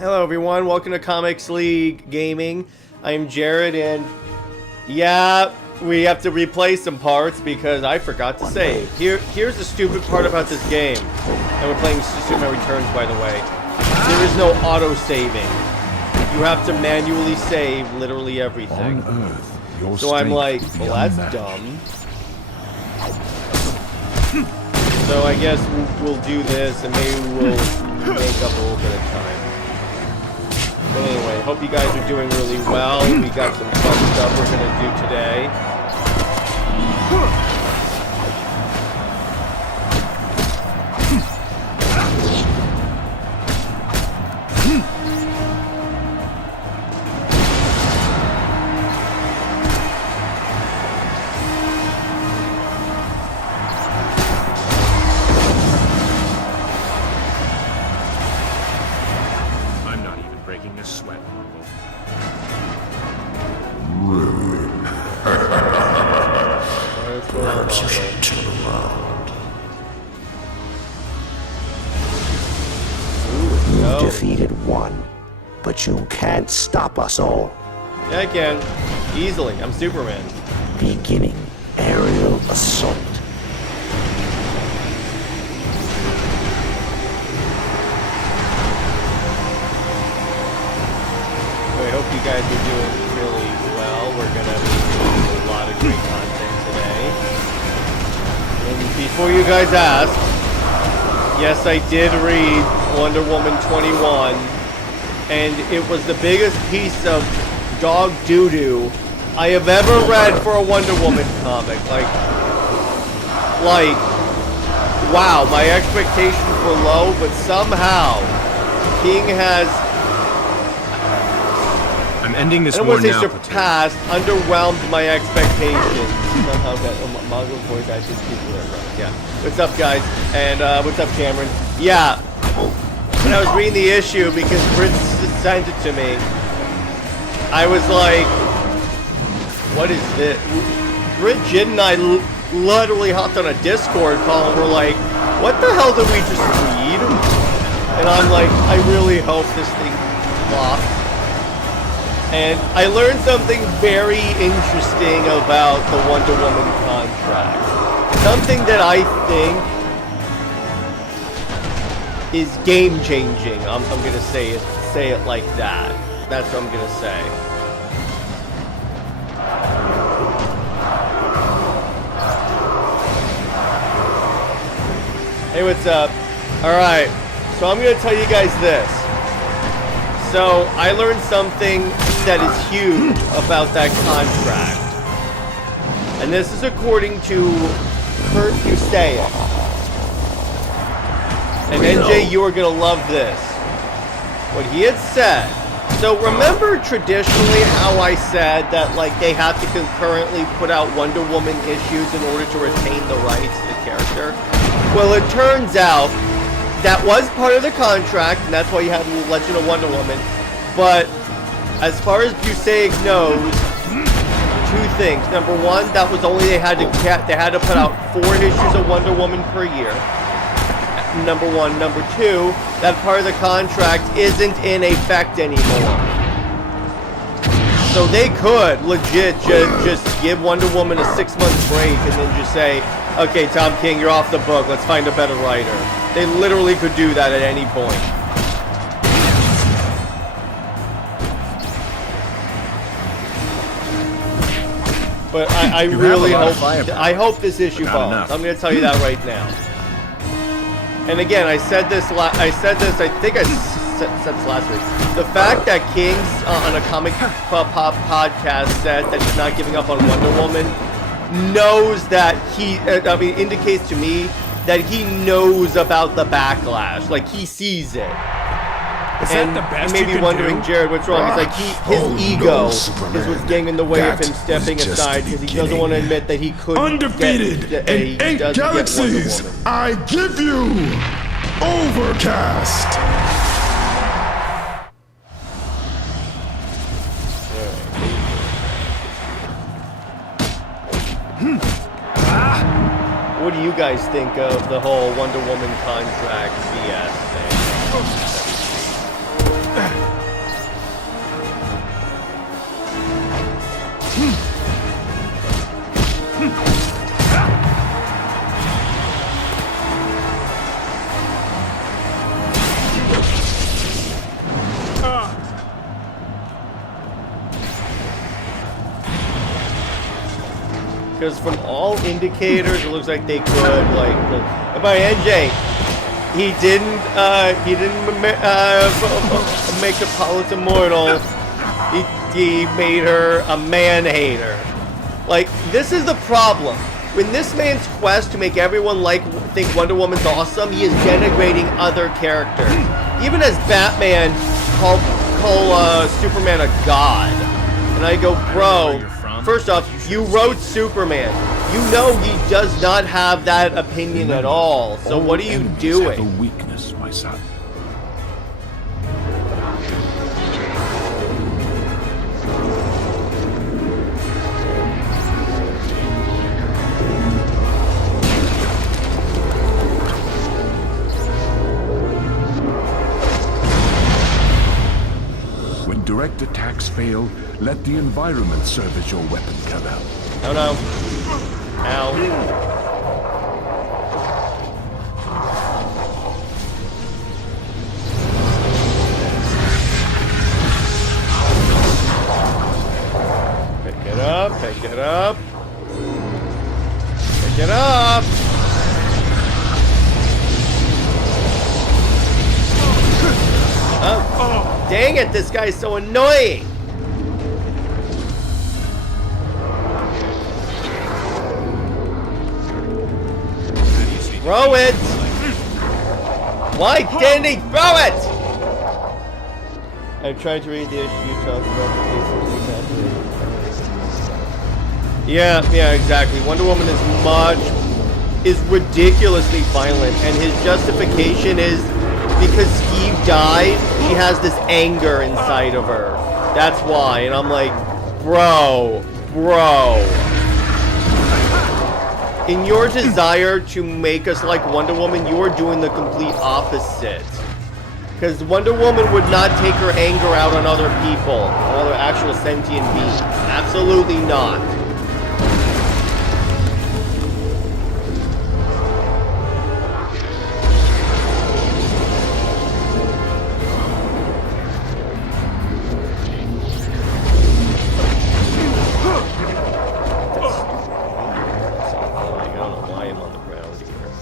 Hello everyone, welcome to Comics League Gaming. I'm Jared and yeah, we have to replace some parts because I forgot to save. Here's the stupid part about this game. And we're playing Superman Returns, by the way. There is no auto-saving. You have to manually save literally everything. On Earth, your so I'm like, strength will be well that's unmatched. dumb. So I guess we'll do this and maybe we'll make up a little bit of time. But anyway, hope you guys are doing really well. We got some fun stuff we're gonna do today. Perhaps you should turn around. You've defeated one, but you can't stop us all. Yeah, I can. Easily. I'm Superman. Beginning aerial assault. I hope you guys are doing really well. We're gonna be doing a lot of great content today. And before you guys ask, yes, I did read Wonder Woman 21, and it was the biggest piece of dog doo-doo I have ever read for a Wonder Woman comic. Like, wow, my expectations were low, but somehow King has, I'm ending this I don't war want to say now, surpassed, underwhelmed my expectations. Somehow got Mongo voice actors people are right. Yeah. What's up, guys? And what's up, Cameron? Yeah. When I was reading the issue, because Fritz sent it to me, I was like, what is this? Bridget and I literally hopped on a Discord call and we're like, what the hell did we just read? And I'm like, I really hope this thing flops. And I learned something very interesting about the Wonder Woman contract. Something that I think is game-changing. I'm gonna say it like that. That's what I'm gonna say. Hey, what's up? Alright, so I'm gonna tell you guys this. So, I learned something that is huge about that contract. And this is according to Kurt Busiek. And NJ, you are gonna love this. What he had said. So remember traditionally how I said that like they have to concurrently put out Wonder Woman issues in order to retain the rights to the character? Well, it turns out that was part of the contract, and that's why you have Legend of Wonder Woman. But as far as Busiek knows, two things. Number one, that was only they had to put out 4 issues of Wonder Woman per year. Number one. Number two, that part of the contract isn't in effect anymore. So they could legit just give Wonder Woman a 6-month break and then just say, okay, Tom King, you're off the book. Let's find a better writer. They literally could do that at any point. But I really hope this issue bombs. I'm going to tell you that right now. And again, I said this. I think I said this last week. The fact that King's on a comic pop podcast said that he's not giving up on Wonder Woman knows that indicates to me that he knows about the backlash. Like, he sees it. And you may be wondering, Jared, what's wrong? He's like, his ego is what's getting in the way of him stepping aside because he doesn't want to admit that he could Undefeated in 8 galaxies, I give you Overcast. What do you guys think of the whole Wonder Woman contract BS thing? Because from all indicators, it looks like they could, like, by NJ, he didn't make the Apollo immortal. He made her a man-hater. Like, this is the problem. When this man's quest to make everyone think Wonder Woman's awesome, he is denigrating other characters. Even as Batman, call Superman a god. And I go, bro, first off, you wrote Superman. You know he does not have that opinion at all. So what are you doing? Have a weakness, my son. When direct attacks fail, let the environment serve as your weapon, Kal-El. Oh no. Ow. Pick it up, pick it up. Pick it up. Oh, dang it, this guy's so annoying. Throw it! Why didn't he throw it? I'm trying to read the issue you talked about the case of the Yeah, exactly. Wonder Woman is ridiculously violent, and his justification is because Steve died, she has this anger inside of her. That's why, and I'm like, bro. In your desire to make us like Wonder Woman, you're doing the complete opposite. Because Wonder Woman would not take her anger out on other people, on other actual sentient beings. Absolutely not.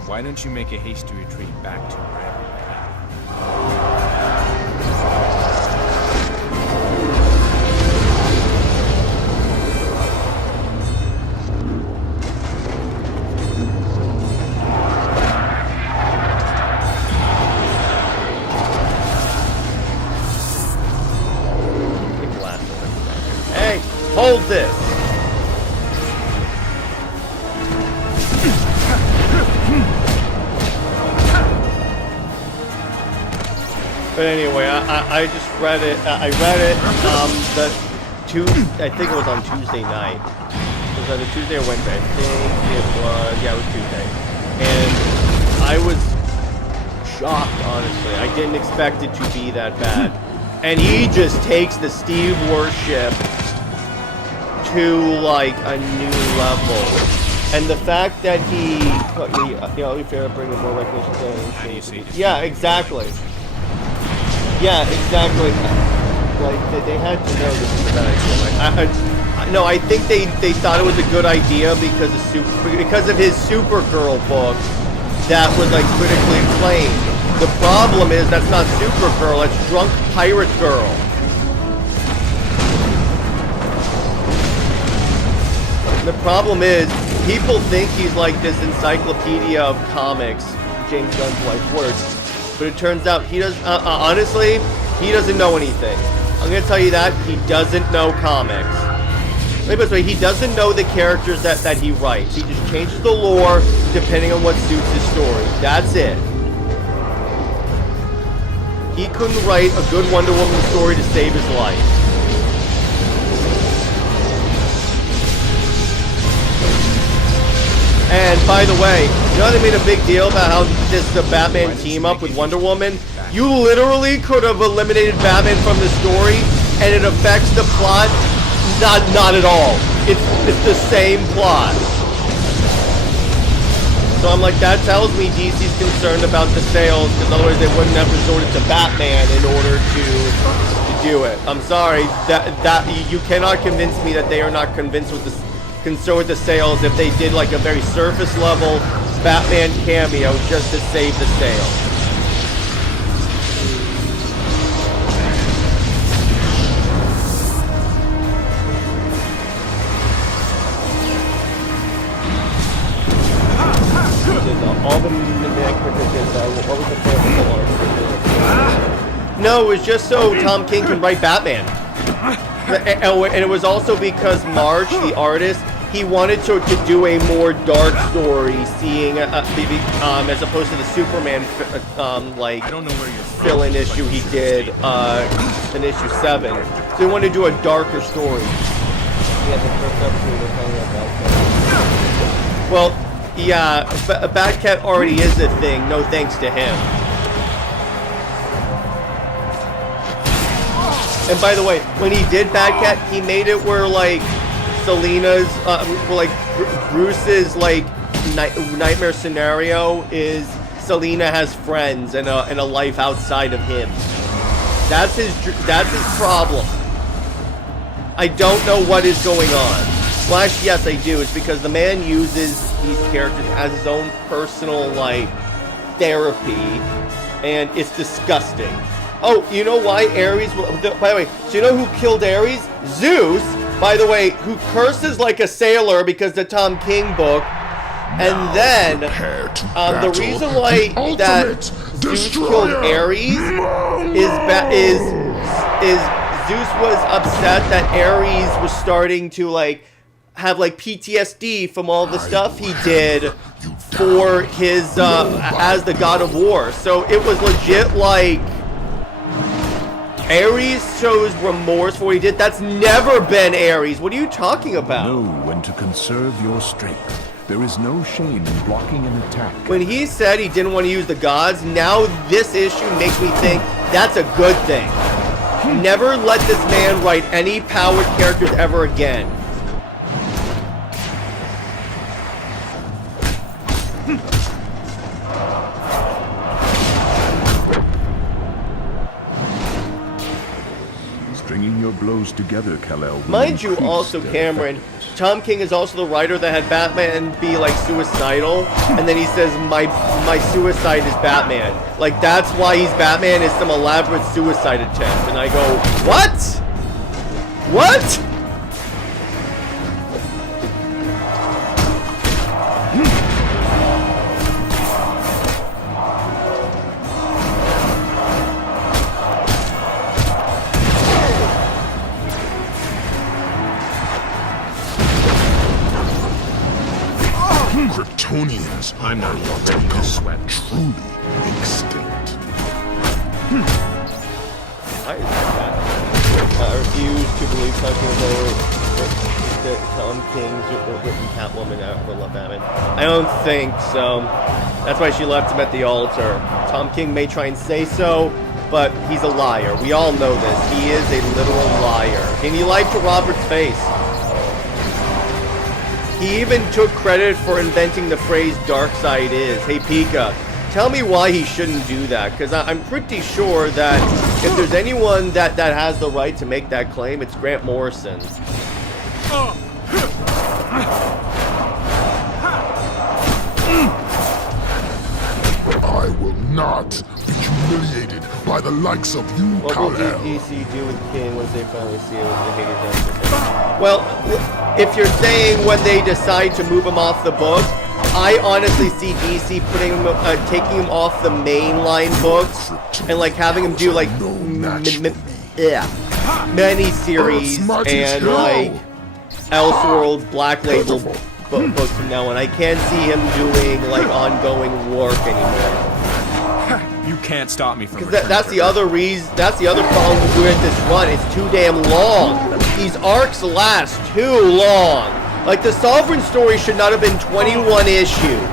Why don't you make a hasty retreat back to wherever you Hey, hold this. But anyway, I just read it. I read it. I think it was on Tuesday night. It was either Tuesday or Wednesday. I think it was. Yeah, it was Tuesday. And I was shocked, honestly. I didn't expect it to be that bad. And he just takes the Steve worship to like a new level. And the fact that he, if you're bringing more recognition, yeah, exactly. Yeah, exactly. Like, they had to know this was a bad idea. Like, no, I think they thought it was a good idea because of his Supergirl book that was, like, critically acclaimed. The problem is that's not Supergirl, it's Drunk Pirate Girl. The problem is, people think he's like this encyclopedia of comics, James Gunn's like words. But it turns out he does. Honestly, he doesn't know anything. I'm gonna tell you that he doesn't know comics. Let me put it this way: he doesn't know the characters that he writes. He just changes the lore depending on what suits his story. That's it. He couldn't write a good Wonder Woman story to save his life. And by the way, you know they made a big deal about how this is a Batman team up with Wonder Woman? You literally could have eliminated Batman from the story and it affects the plot? Not at all. It's the same plot. So I'm like, that tells me DC's concerned about the sales, because otherwise they wouldn't have resorted to Batman in order to do it. I'm sorry, that you cannot convince me that they are not convinced with this. concerned with the sales if they did like a very surface level Batman cameo just to save the sales. All the what was the point? No, it was just so Tom King can write Batman. And it was also because March, the artist, he wanted to do a more dark story, seeing as opposed to the Superman like I don't know where you're from, fill-in issue he did in issue 7. So he wanted to do a darker story. Well, yeah, Batcat already is a thing. No thanks to him. And by the way, when he did Batcat, he made it where like Selina's, like Bruce's like nightmare scenario is Selina has friends and a life outside of him. That's his problem. I don't know what is going on. Well, actually, yes, I do. It's because the man uses these characters as his own personal, like, therapy, and it's disgusting. Oh, you know why Ares... By the way, so you know who killed Ares? Zeus, by the way, who curses like a sailor because the Tom King book, and then the reason why that Zeus killed Ares is Zeus was upset that Ares was starting to, like, have like PTSD from all the stuff he did for his as the god of war. So it was legit like Ares shows remorse for what he did. That's never been Ares. What are you talking about? Know when to conserve your strength. There is no shame in blocking an attack. When he said he didn't want to use the gods, now this issue makes me think that's a good thing. Never let this man write any powered characters ever again. Stringing your blows together, Kal-El. Mind you, also, Cameron, Tom King is also the writer that had Batman be, like, suicidal, and then he says, my suicide is Batman. Like, that's why he's Batman, is some elaborate suicide attempt. And I go, what? What? Kryptonians, I'm not ready to sweat. Truly extinct. I refuse to believe something that Tom King's written Catwoman for Love Batman. I don't think so. That's why she left him at the altar. Tom King may try and say so, but he's a liar. We all know this. He is a literal liar. And he lied to Robert's face. He even took credit for inventing the phrase Darkseid is. Hey, Pika, tell me why he shouldn't do that, because I'm pretty sure that if there's anyone that has the right to make that claim, it's Grant Morrison. I will not be humiliated by the likes of you, What will Kal-El. DC do with King once they finally see it with the haters? Well, if you're saying when they decide to move him off the book, I honestly see DC putting him, taking him off the mainline books and like having him do like mini series and like Elseworlds, Black Label books from now on. I can't see him doing like ongoing work anymore. You can't stop me from Because that's the other reason. That's the other problem with this run. It's too damn long. These arcs last too long. Like the Sovereign story should not have been 21 issues.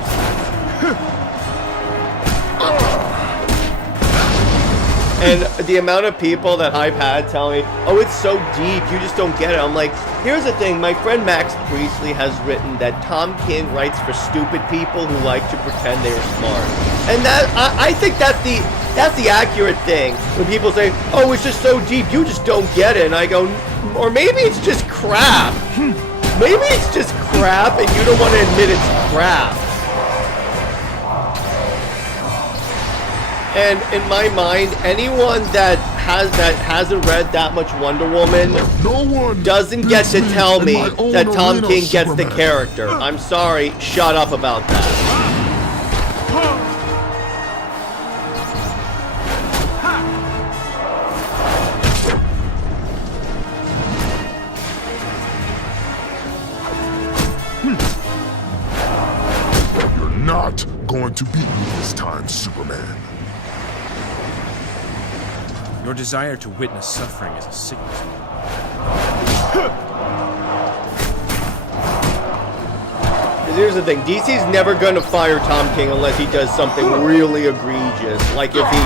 And the amount of people that I've had tell me, oh, it's so deep, you just don't get it. I'm like, here's the thing, my friend Max Priestley has written that Tom King writes for stupid people who like to pretend they are smart. And that, I think that's the accurate thing. When people say, oh, it's just so deep, you just don't get it. And I go, or maybe it's just crap. Maybe it's just crap and you don't want to admit it's crap. And in my mind, anyone that hasn't read that much Wonder Woman doesn't get to tell me that Tom King gets the character. I'm sorry, shut up about that. You're not going to beat me this time, Superman. Your desire to witness suffering is a sickness. Here's the thing, DC's never gonna fire Tom King unless he does something really egregious, like if he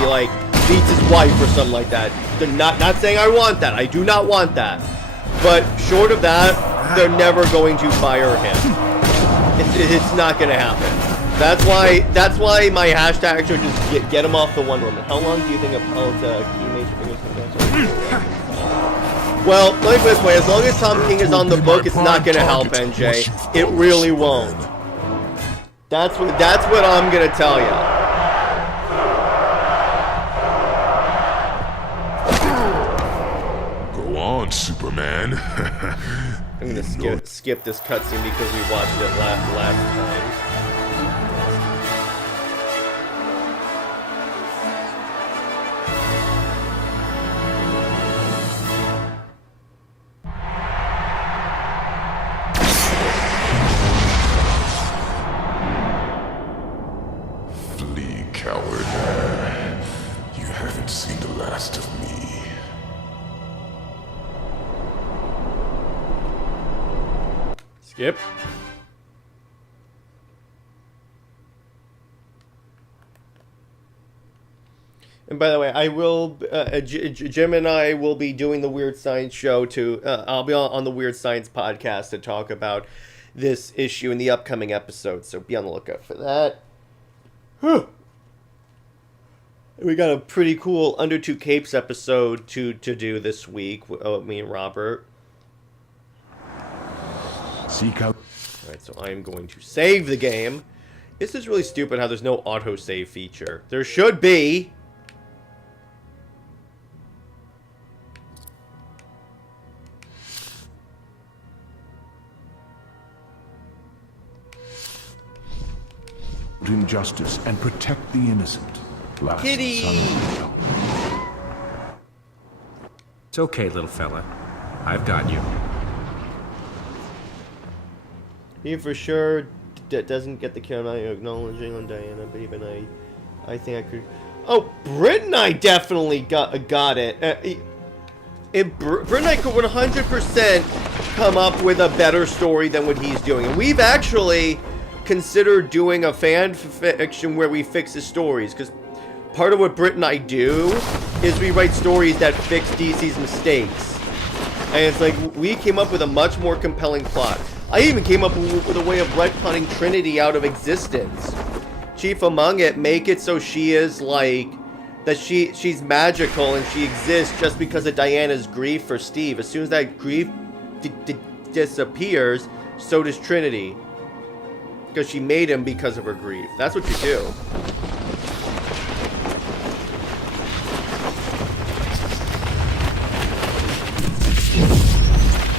beats his wife or something like that. They're not saying I want that. I do not want that. But short of that, they're never going to fire him. It's not gonna happen. That's why my hashtag should just get him off the Wonder Woman. How long do you think Apollo key major fingers can Well, let me put it this way, as long as Tom King is on the book, it's not gonna help NJ. It really won't. That's what I'm gonna tell you. Go on, Superman. I'm gonna skip this cutscene because we watched it last time. Flee, coward. You haven't seen the last of me. Skip. And by the way, I will, Jim and I will be doing the Weird Science show too. I'll be on the Weird Science podcast to talk about this issue in the upcoming episode. So be on the lookout for that. Whew. We got a pretty cool Under Two Capes episode to do this week. Me and Robert. Seek out. Alright, so I am going to save the game. This is really stupid how there's no autosave feature. There should be. Injustice and protect the innocent. Last Kitty! son. It's okay, little fella. I've got you. He for sure doesn't get the kill. I'm acknowledging on Diana, but even I think I could. Oh, Brit and I definitely got it. Brit and I could 100% come up with a better story than what he's doing, and we've actually considered doing a fan fiction where we fix his stories, because part of what Brit and I do is we write stories that fix DC's mistakes, and it's like we came up with a much more compelling plot. I even came up with a way of retconning Trinity out of existence. Chief among it, make it so she is like that she's magical and she exists just because of Diana's grief for Steve. As soon as that grief disappears, so does Trinity. Because she made him because of her grief. That's what you do.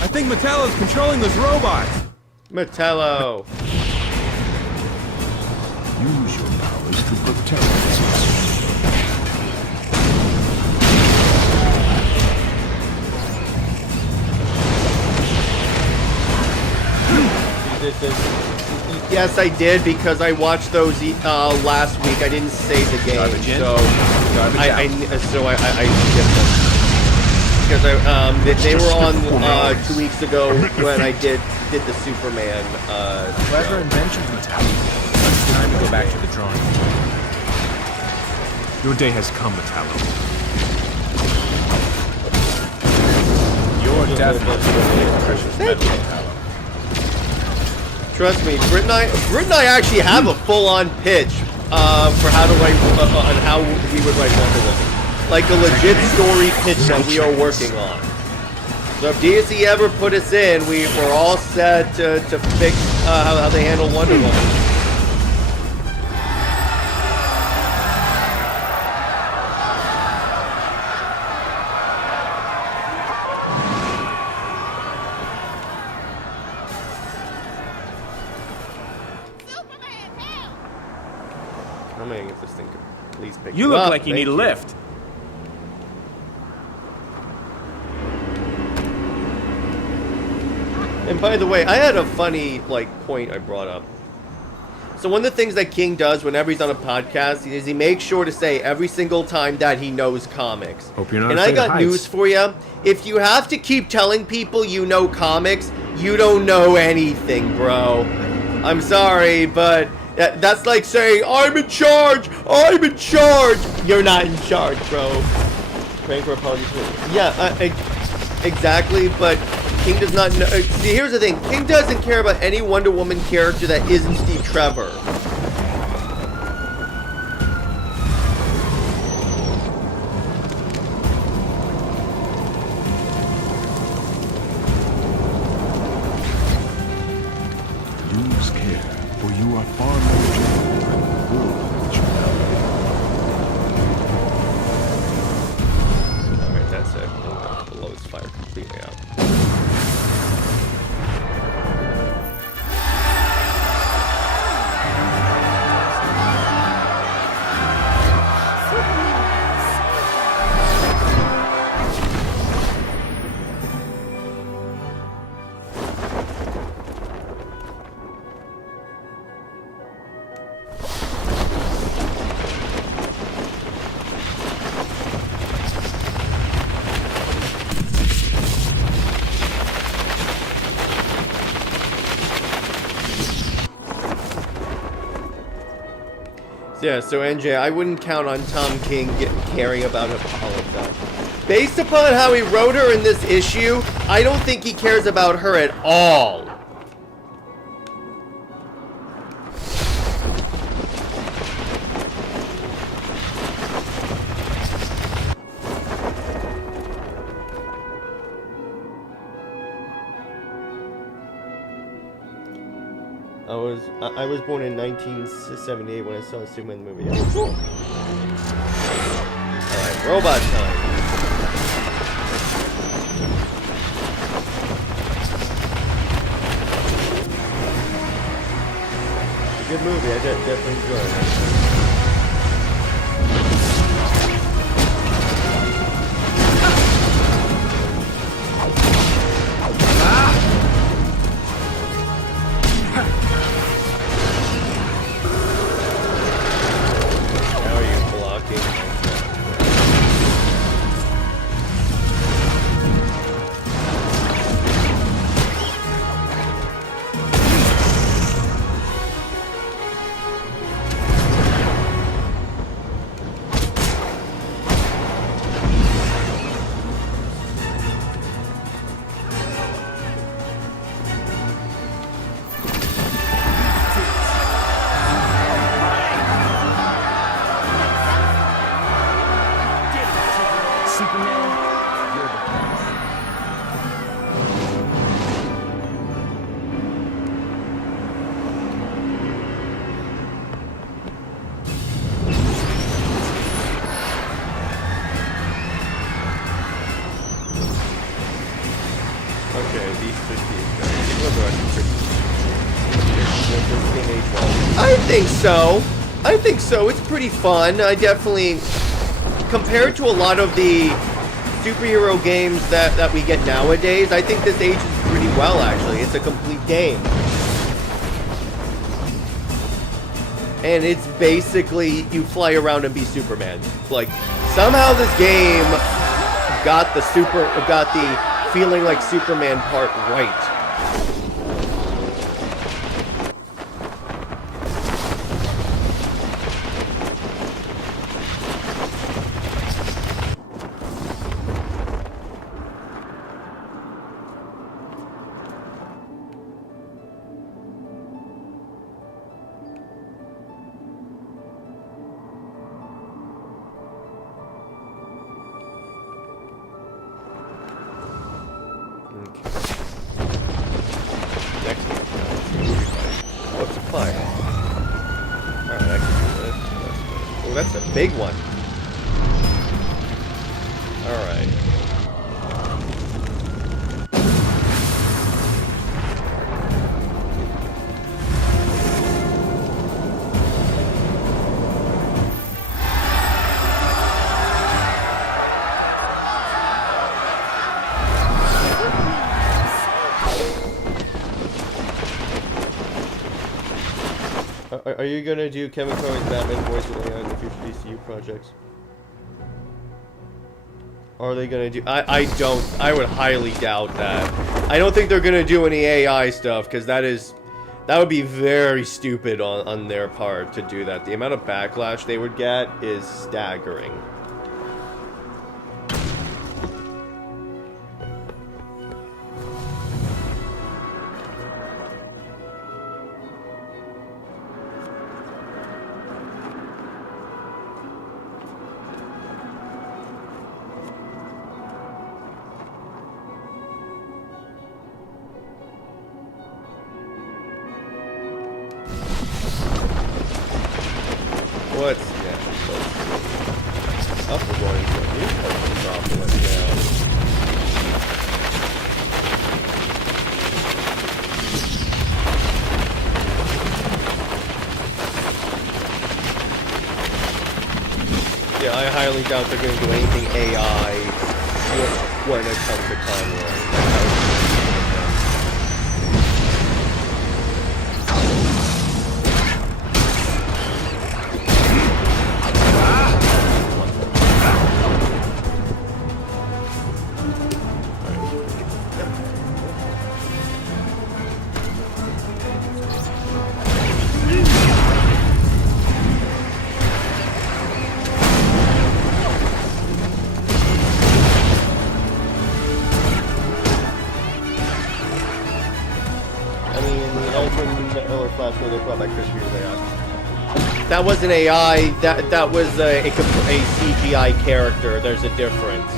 I think Metallo's controlling those robots. Metallo. Use your powers to protect yourself. Yes, I did, because I watched those last week. I didn't save the game, so I skipped them. Because they were on 2 weeks ago when I did the Superman. Clever invention, Metallo. It's time to go back to the drawing board. Your day has come, Metallo. You're definitely a precious metal, Metallo. Trust me, Brit and I actually have a full-on pitch for how to write on how we would write Wonder Woman. Like a legit story pitch that we are working on. So if DC ever put us in, we're all set to fix how they handle Wonder Woman. I'm gonna get this thing to please pick You you look up. like you need a lift. And by the way, I had a funny point I brought up. So one of the things that King does whenever he's on a podcast is he makes sure to say every single time that he knows comics. Hope you're not And I afraid of got heights. news for you. If you have to keep telling people you know comics, you don't know anything, bro. I'm sorry, but that's like saying, I'm in charge! I'm in charge! You're not in charge, bro. Praying for apologies. Yeah, exactly, but King does not know. See, here's the thing. King doesn't care about any Wonder Woman character that isn't Steve Trevor. Use care, for you are far more gentle than the bull that you know. Alright, that's it. Blow his fire completely out. Yeah, so NJ, I wouldn't count on Tom King caring about Hippolyta. Based upon how he wrote her in this issue, I don't think he cares about her at all. I was born in 1978 when I saw the Superman movie. Yeah. Cool. Alright, robot time. It's a good movie. I definitely enjoyed it. I think so. It's pretty fun. I definitely, compared to a lot of the superhero games that we get nowadays, I think this ages pretty well, actually. It's a complete game. And it's basically, you fly around and be Superman. Like, somehow this game got the feeling like Superman part right. big one. All right. Are you gonna do Kevin Conroy's Batman voice with AI in the future DCU projects? Or are they gonna do? I don't. I would highly doubt that. I don't think they're gonna do any AI stuff because that would be very stupid on their part to do that. The amount of backlash they would get is staggering. What's next? Let's see. Up we're going to a new part of Metropolis now. Yeah, I highly doubt they're going to do anything AI when it comes to Conroy. That wasn't AI. That was a CGI character. There's a difference.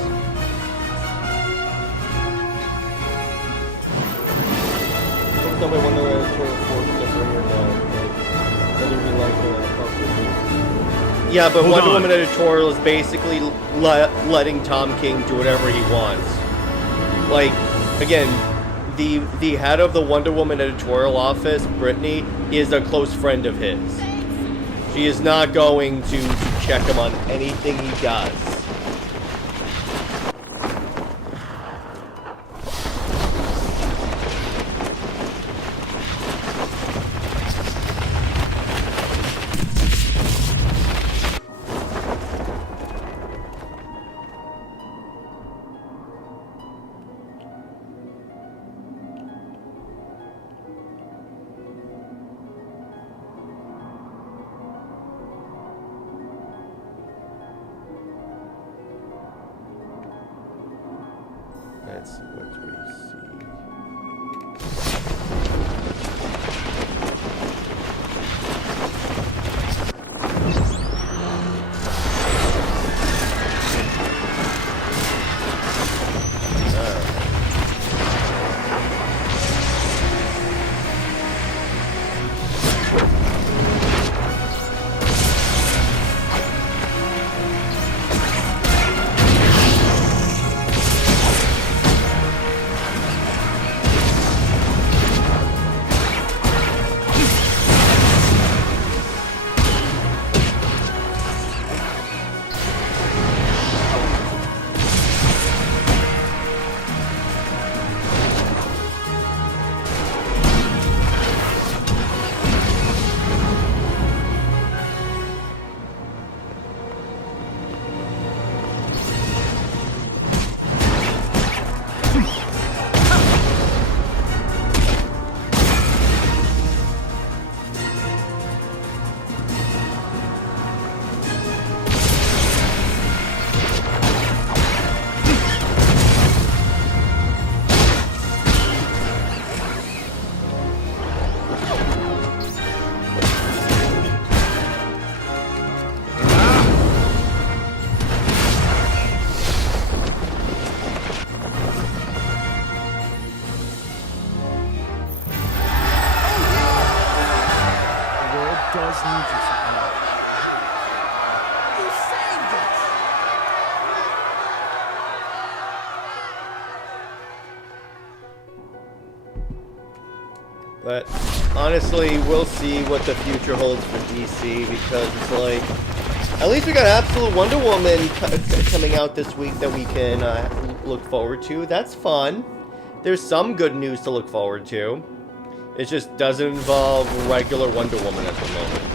Yeah, but Wonder Woman editorial is basically letting Tom King do whatever he wants. Like, again, the head of the Wonder Woman editorial office, Brittany, is a close friend of his. She is not going to check him on anything he does. Let's see what we see. But honestly, we'll see what the future holds for DC, because it's like, at least we got Absolute Wonder Woman coming out this week that we can look forward to. That's fun. There's some good news to look forward to. It just doesn't involve regular Wonder Woman at the moment.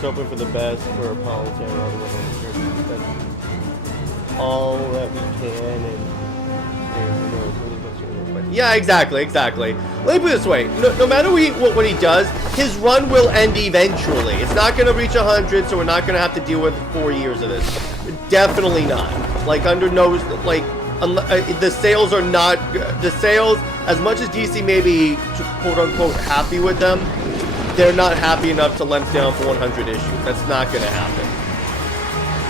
Hoping for the best for Apollo all that we can, and yeah, exactly. Let me put it this way: no matter what he does, his run will end eventually. It's not going to reach 100, so we're not going to have to deal with 4 years of this. Definitely not. Like under no, like the sales are not the sales. As much as DC may be quote unquote happy with them, they're not happy enough to let down for 100 issues. That's not going to happen.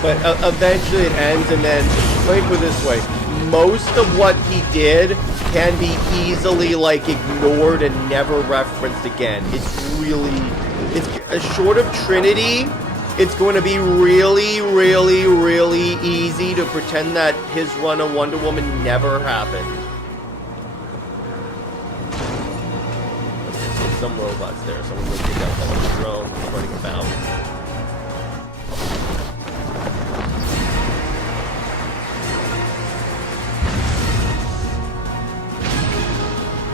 But eventually it ends, and then, let me put it this way, most of what he did can be easily, like, ignored and never referenced again. It's short of Trinity, it's going to be really, really, really easy to pretend that his run of Wonder Woman never happened. Some robots there. Someone will take out that drone running about.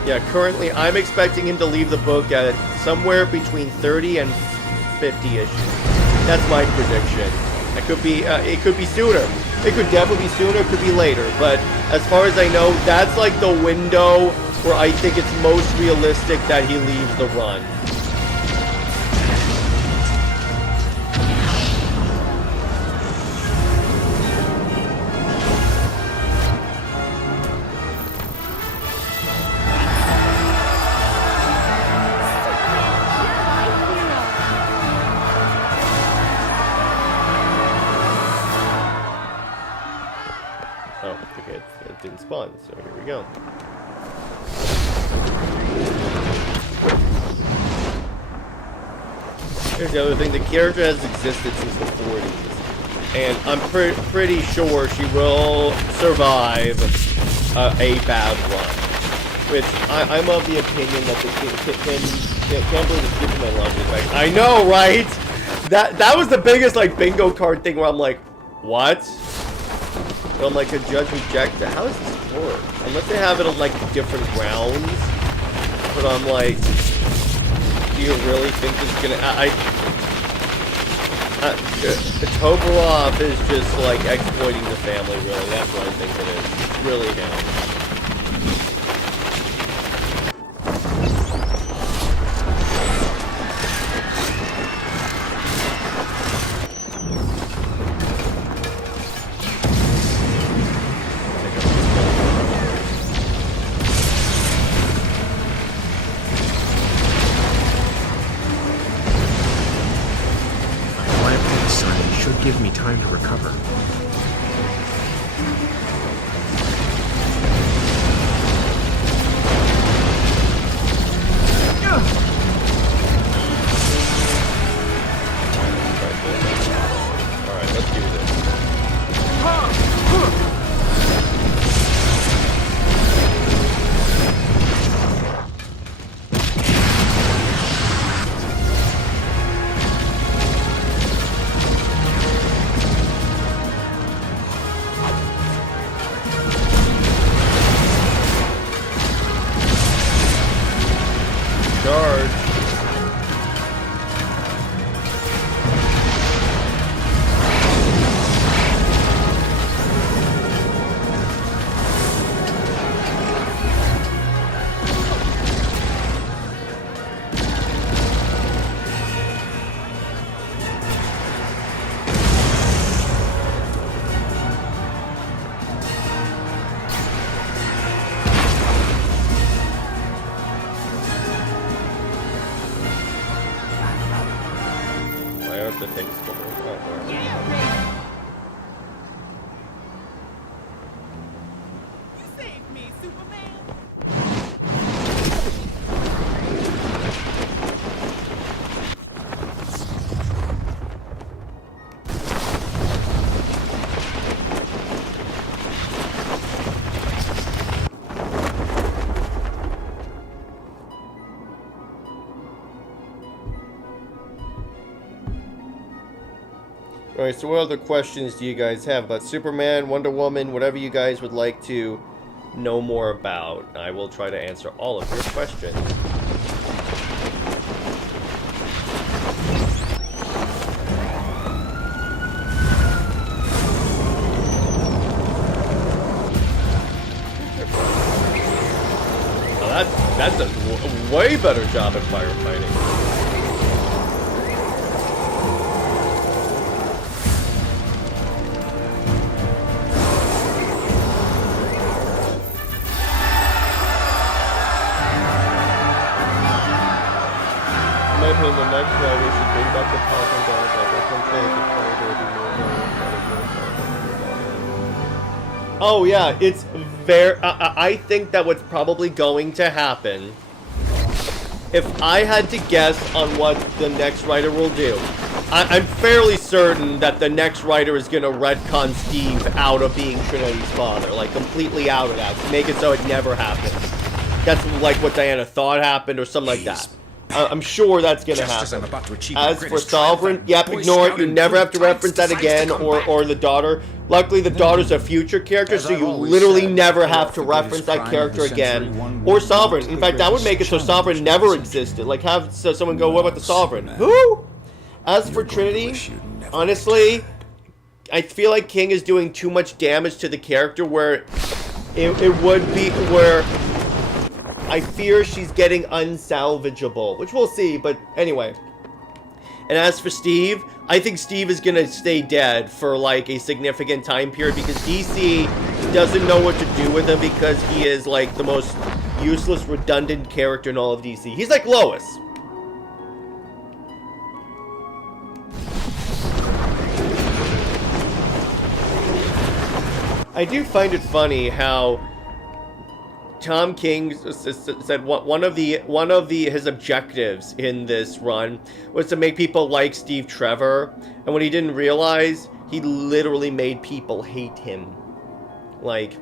Yeah, currently I'm expecting him to leave the book at somewhere between 30 and 50 issues. That's my prediction. It could be sooner. It could definitely be sooner. It could be later. But as far as I know, that's like the window where I think it's most realistic that he leaves the run. Oh, okay, it didn't spawn, so here we go. Here's the other thing, the character has existed since the 40s, and I'm pretty sure she will survive a bad run, which I'm of the opinion that can't believe it's giving my love effect. I know, right? That was the biggest, like, bingo card thing where I'm like, what? But I'm like, a judge rejected. How does this work? Unless they have it on, like, different rounds, but I'm like, do you really think this is gonna? Toborov is just like exploiting the family. Really, that's what I think it is. Really him. Give me time to recover. Alright, let's do this. the things for me. You saved me, Superman. Alright, so what other questions do you guys have about Superman, Wonder Woman, whatever you guys would like to know more about? I will try to answer all of your questions. Well, that does a way better job at firefighting. In the next round, we should bring back the Falcon guys. Like, that's one thing. Oh yeah, it's very. I think that what's probably going to happen, if I had to guess on what the next writer will do, I'm fairly certain that the next writer is going to retcon Steve out of being Trinity's father, like completely out of that, to make it so it never happens. That's like what Diana thought happened, or something like that. I'm sure that's gonna happen. As for Sovereign, yep, ignore it. You never have to reference that again, or the daughter. Luckily, the daughter's a future character, so you literally never have to reference that character again. Or Sovereign. In fact, that would make it so Sovereign never existed. Like, have someone go, what about the Sovereign? Who? As for Trinity, honestly, I feel like King is doing too much damage to the character where it would be where I fear she's getting unsalvageable, which we'll see, but anyway. And as for Steve, I think Steve is gonna stay dead for like a significant time period because DC doesn't know what to do with him because he is like the most useless, redundant character in all of DC. He's like Lois. I do find it funny how Tom King said one of his objectives in this run was to make people like Steve Trevor, and what he didn't realize, he literally made people hate him. Like,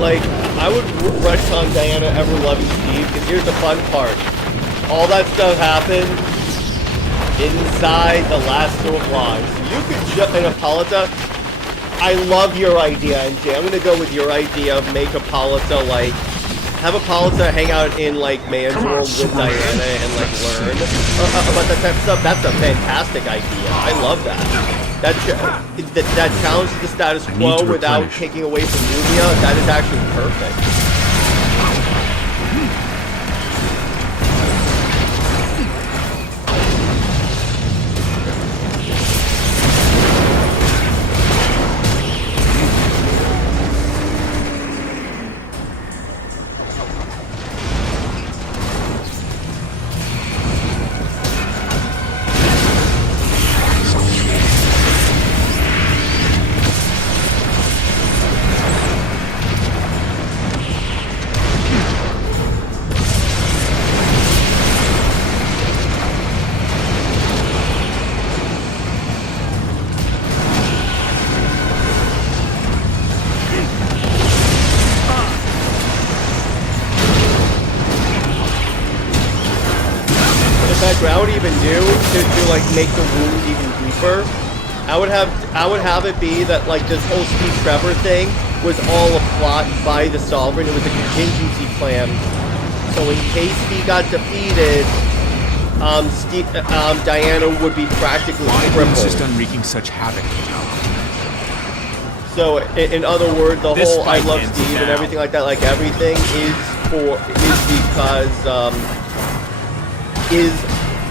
like, I would retcon Diana ever loving Steve, because here's the fun part. All that stuff happened inside the last two of lives. You could jump in Hippolyta. I love your idea, NJ. I'm gonna go with your idea of make Hippolyta, like, have Hippolyta hang out in, like, Man's World with Diana and, like, learn about that type of stuff. That's a fantastic idea. I love that. That challenges the status quo without taking away from Nubia. That is actually perfect. What I would even do to like make the wound even deeper, I would have it be that like this whole Steve Trevor thing was all a plot by the Sovereign. It was a contingency plan. So in case he got defeated, Diana would be practically crippled. Insist on wreaking such havoc. So in other words, the whole I love Steve and everything like that, like everything is is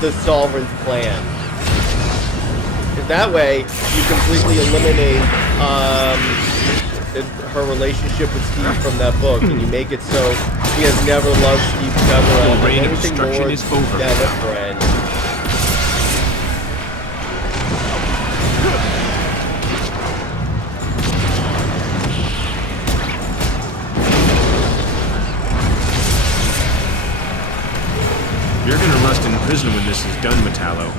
the Sovereign's plan. Because that way, you completely eliminate her relationship with Steve from that book, and you make it so she has never loved Steve Trevor as reign of anything destruction more is over. than a friend. You're gonna rust in prison when this is done, Metallo.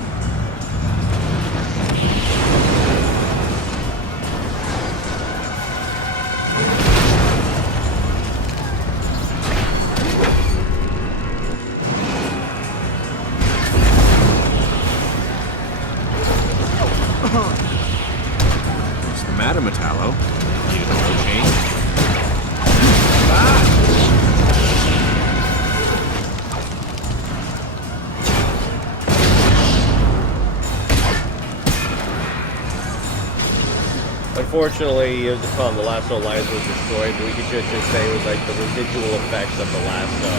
What's the matter, Metallo? Need an oil change? Unfortunately, it was a problem. The lasso lines was destroyed, but we could just say it was like the residual effects of the lasso.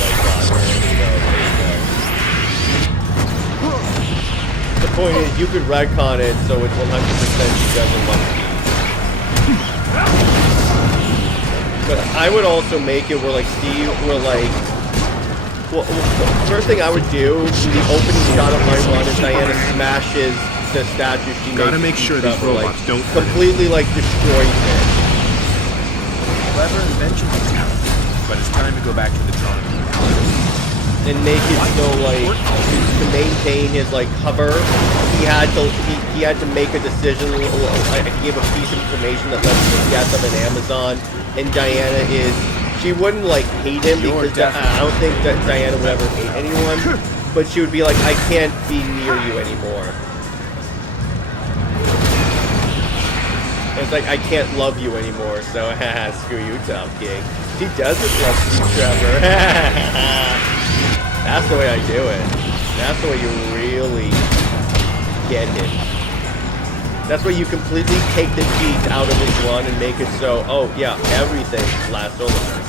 Like, there you go. The point is, you could retcon it so it's 100% she doesn't love Steve. But I would also make it where, like, Steve, where, like, well, the first thing I would do, the opening shot of my run is Diana smashes the statue she made. Gotta make sure these robots don't completely like destroys it. Clever invention, Metallo. But it's time to go back to the drawing board. And make it so like to maintain his like cover, he had to make a decision. He gave a piece of information that led to the death of an Amazon, and Diana she wouldn't like hate him because I don't think that Diana would ever hate anyone, but she would be like, I can't be near you anymore. It's like, I can't love you anymore, so screw you, Tom King. She doesn't love Steve Trevor. That's the way I do it. That's the way you really get him. That's where you completely take the cheat out of his run and make it so, oh yeah, everything lasts over.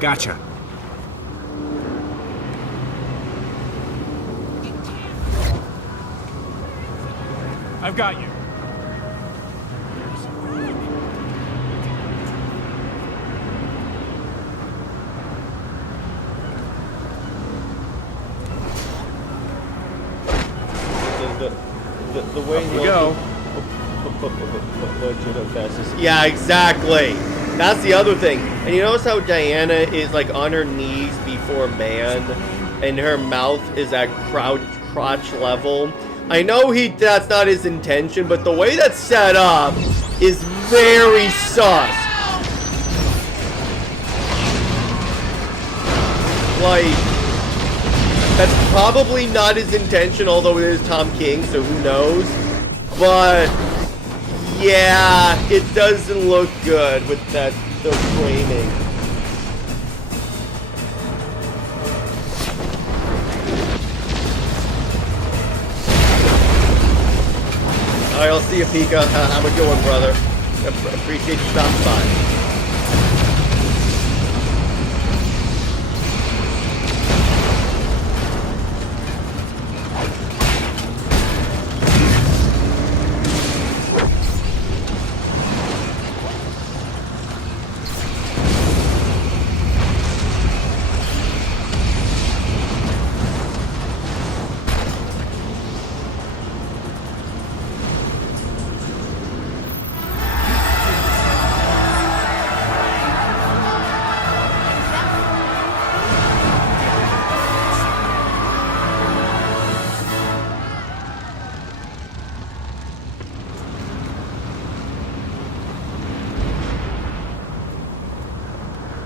Gotcha. I've got you. The way we go. Yeah, exactly. That's the other thing. And you notice how Diana is like on her knees before man, and her mouth is at crotch level. I know that's not his intention, but the way that's set up is very sus. Like, that's probably not his intention, although it is Tom King, so who knows. But yeah, it doesn't look good with the framing. Alright, I'll see you, Pika. Have a good one, brother. Appreciate you stopping by.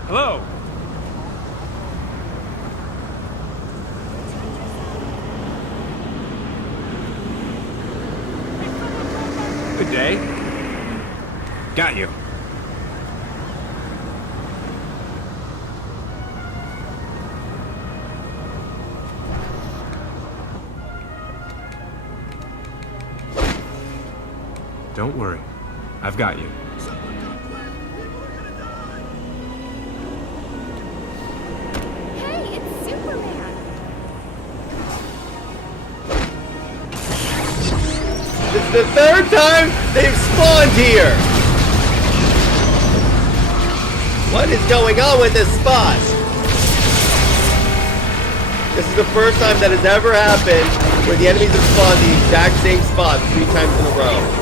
Hello. Don't worry. I've got you. Hey, it's Superman! This is the third time they've spawned here! What is going on with this spot? This is the first time that has ever happened where the enemies have spawned the exact same spot 3 times in a row.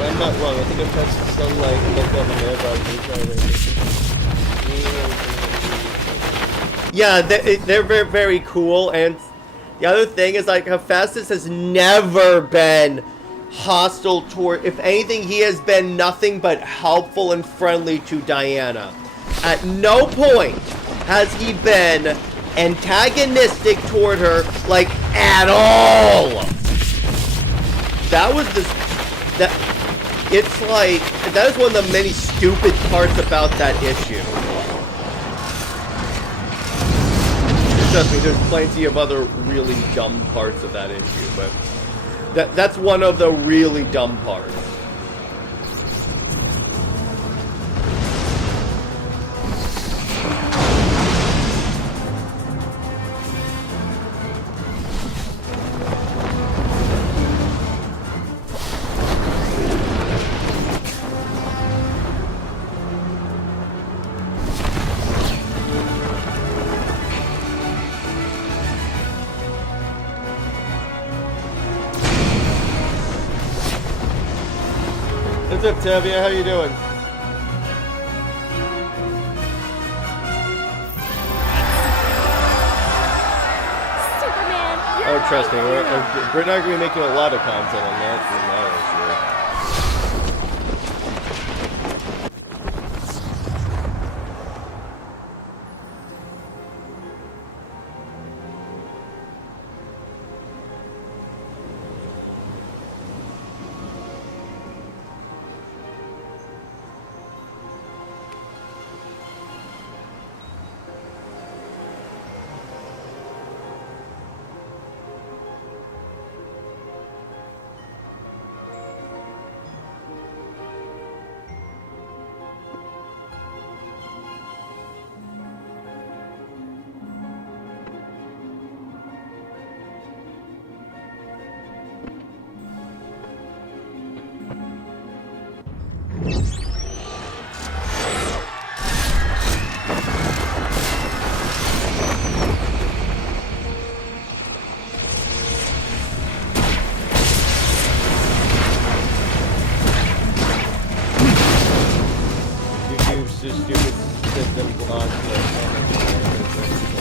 I'm not wrong. I think I'm touching sunlight and look on the mailbox. Yeah, they're very, very cool. And the other thing is, like, Hephaestus has never been hostile toward. If anything, he has been nothing but helpful and friendly to Diana. At no point has he been antagonistic toward her, like, at all. That was the... It's like, that is one of the many stupid parts about that issue. Trust me, there's plenty of other really dumb parts of that issue, but that's one of the really dumb parts. What's up, Tavia? How you doing? Superman, you're Oh, trust me, my we're hero. not going to be making a lot of content on that issue.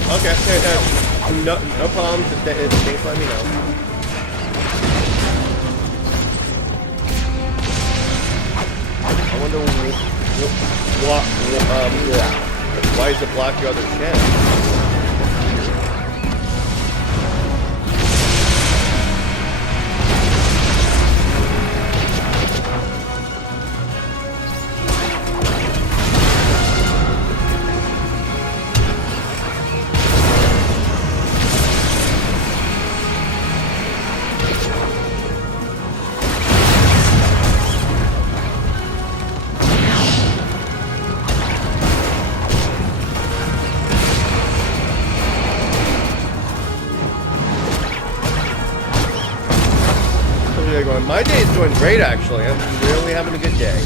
Okay, no problems. Thanks, let me know. I wonder why does it block your other channel? day going? My day is going great, actually. I'm really having a good day.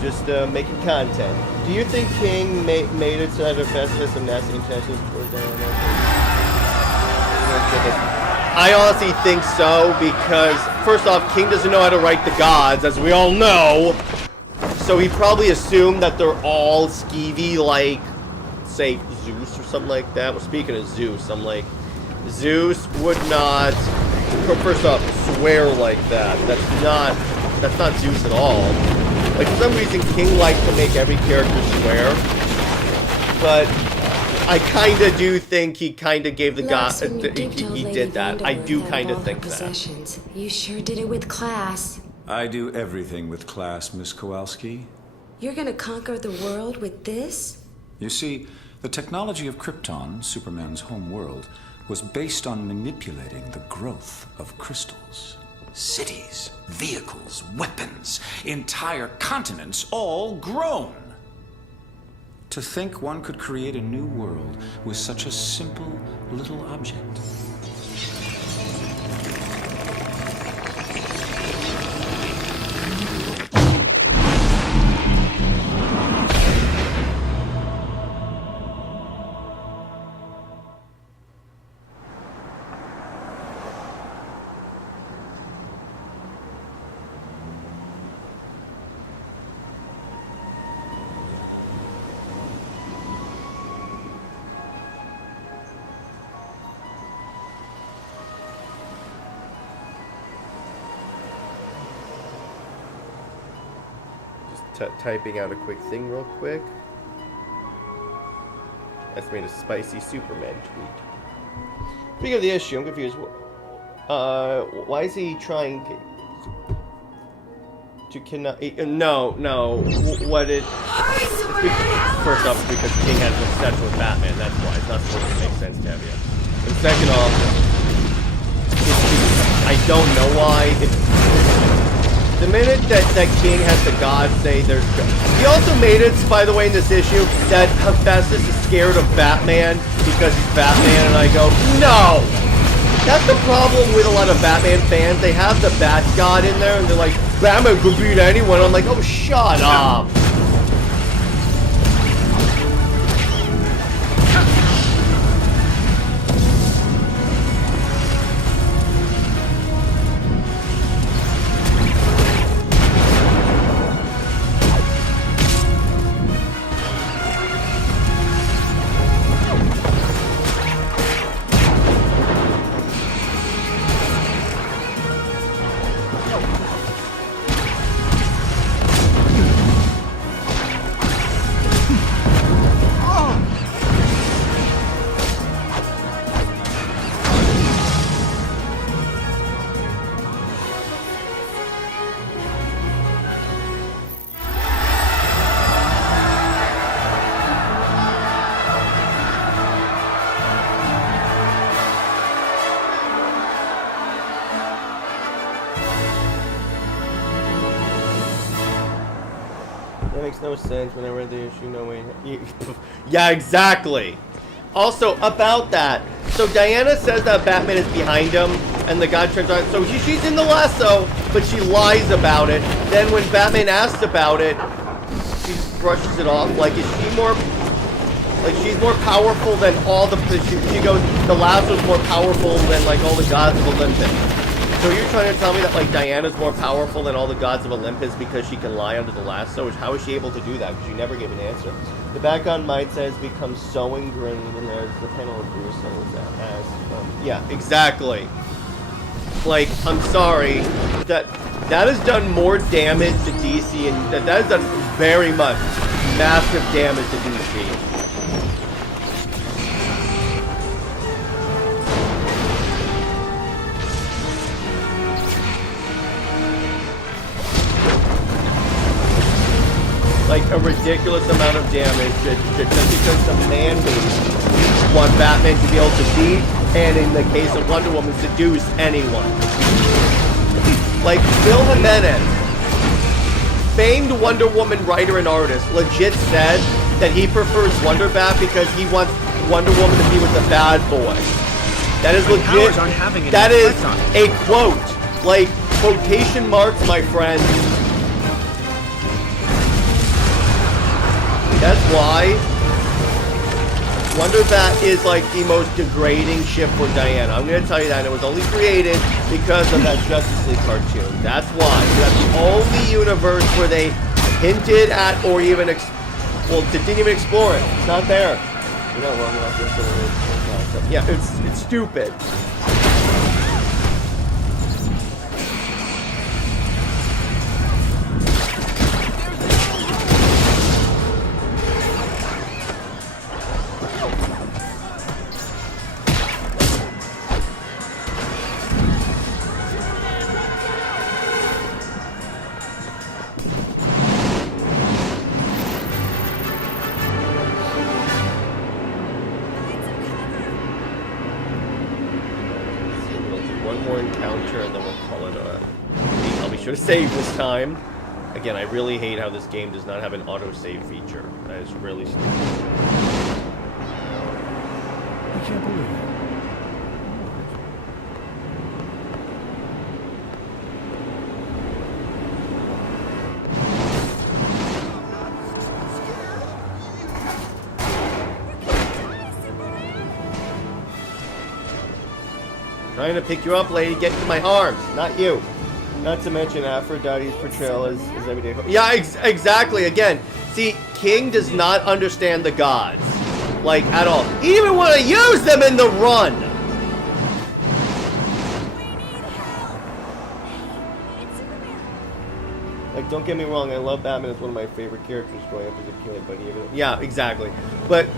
Just making content. Do you think King made it so that Hephaestus some nasty intentions towards Diana? I honestly think so, because first off, King doesn't know how to write the gods, as we all know. So he probably assumed that they're all skeevy, like, say, Zeus or something like that. Well, speaking of Zeus, I'm like, Zeus would not, first off, swear like that. That's not Zeus at all. Like, for some reason, King likes to make every character swear. But I kind of do think he kind of gave the god, he did that. I do kind of think that. You sure did it with class. I do everything with class, Miss Kowalski. You're gonna conquer the world with this? You see, the technology of Krypton, Superman's home world, was based on manipulating the growth of crystals. Cities, vehicles, weapons, entire continents, all grown. To think one could create a new world with such a simple little object. Typing out a quick thing real quick. That's made a spicy Superman tweet. Speaking of the issue, I'm confused. Why is he trying to cannot? No. What it? First off, because King has an obsession with Batman. That's why it's not supposed to make sense to have you. And second off, I don't know why. The minute that King has the gods say there's... He also made it, by the way, in this issue, that Hephaestus is scared of Batman because he's Batman, and I go, no! That's the problem with a lot of Batman fans. They have the Bat God in there, and they're like, Batman could beat anyone. I'm like, oh, shut up! No sense when I read the issue. No way. Yeah, exactly. Also, about that. So Diana says that Batman is behind him, and the god turns on. So she's in the lasso, but she lies about it. Then when Batman asks about it, she brushes it off. Like, is she more... Like, she's more powerful than all the... She goes, the lasso's more powerful than, like, all the gods of Olympus. So you're trying to tell me that, like, Diana's more powerful than all the gods of Olympus because she can lie under the lasso? How is she able to do that? Because you never gave an answer. The background mindset has become so ingrained, and there's the panel of Bruce that has... yeah, exactly. Like, I'm sorry. That has done more damage to DC, and that has done very much massive damage to DC. Like a ridiculous amount of damage just because the man-base want Batman to be able to beat, and in the case of Wonder Woman, seduce anyone. Like Bill Jimenez, famed Wonder Woman writer and artist, legit said that he prefers Wonder Bat because he wants Wonder Woman to be with the bad boy. That is legit. That is a quote. Like, quotation marks, my friend. That's why Wonder Bat is like the most degrading ship for Diana. I'm gonna tell you that, and it was only created because of that Justice League cartoon. That's why. That's the only universe where they hinted at or even didn't even explore it. It's not there. You know, yeah, it's stupid. To save this time. Again, I really hate how this game does not have an autosave feature. That is really stupid. I can't believe it. Trying to pick you up, lady. Get into my arms, not you. Not to mention Aphrodite's portrayal as everyday. Yeah, exactly. Again, see, King does not understand the gods, like, at all. He didn't even want to use them in the run. Like, don't get me wrong, I love Batman as one of my favorite characters growing up as a kid, but yeah, exactly. But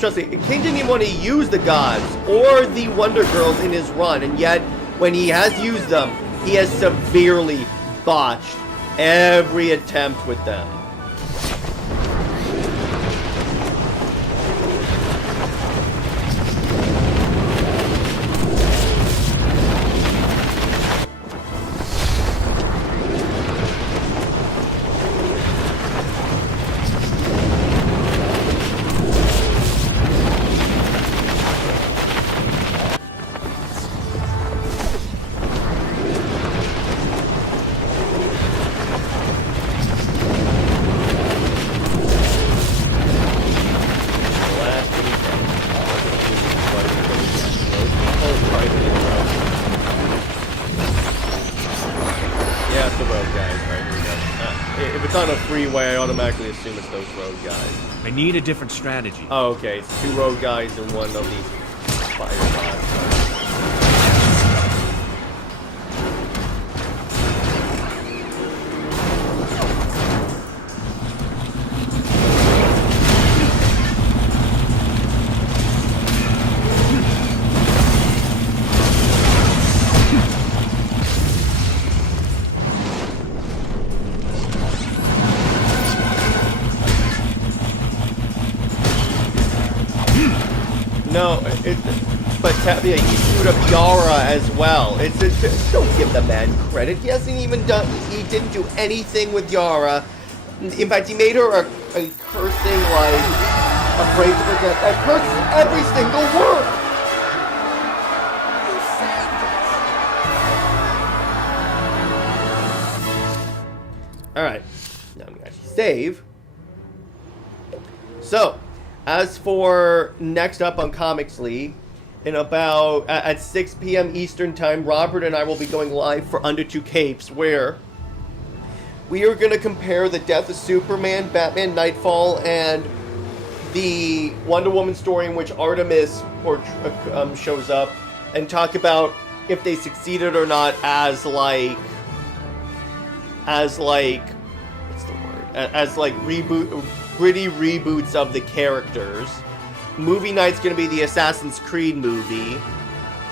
trust me, King didn't even want to use the gods or the Wonder Girls in his run, and yet when he has used them, he has severely botched every attempt with them. Freeway, I automatically assume it's those road guys. I need a different strategy. Oh, okay. It's 2 road guys and 1 of these fire guys. No, but he screwed up Yara as well. Don't give the man credit. He didn't do anything with Yara. In fact, he made her a cursing, like, afraid to forget that curses every single word. Alright, now I'm gonna actually save. So, as for next up on Comics League, in about at 6 p.m. Eastern Time, Robert and I will be going live for Under Two Capes, where we are going to compare the death of Superman, Batman, Nightfall, and the Wonder Woman story in which Artemis shows up, and talk about if they succeeded or not as like what's the word? As like gritty reboots of the characters. Movie night's gonna be the Assassin's Creed movie.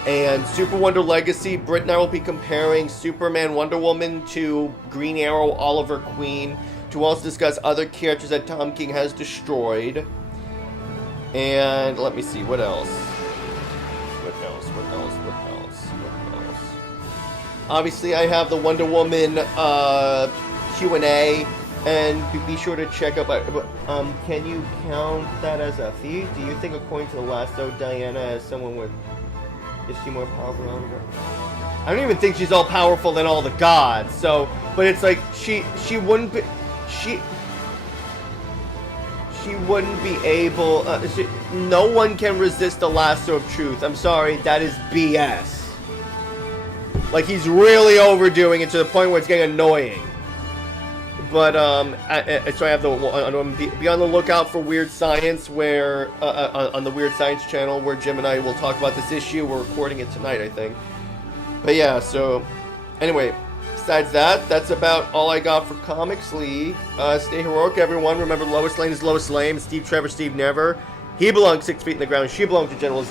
And Super Wonder Legacy, Britt and I will be comparing Superman, Wonder Woman to Green Arrow, Oliver Queen, to also discuss other characters that Tom King has destroyed. And let me see, what else? Obviously, I have the Wonder Woman Q&A, and be sure to check out. Can you count that as a feat? Do you think, according to the lasso, Diana is someone with? Is she more powerful than her? I don't even think she's all powerful than all the gods. So, but it's like she wouldn't be she wouldn't be able. No one can resist the lasso of truth. I'm sorry, that is BS. Like, he's really overdoing it to the point where it's getting annoying. But so I have the be on the lookout for Weird Science, where on the Weird Science channel, where Jim and I will talk about this issue. We're recording it tonight, I think. But yeah, so anyway, besides that, that's about all I got for Comics League. Stay heroic, everyone. Remember, Lois Lane is Lois Lane. Steve Trevor, Steve Never. He belongs 6 feet in the ground. She belongs to General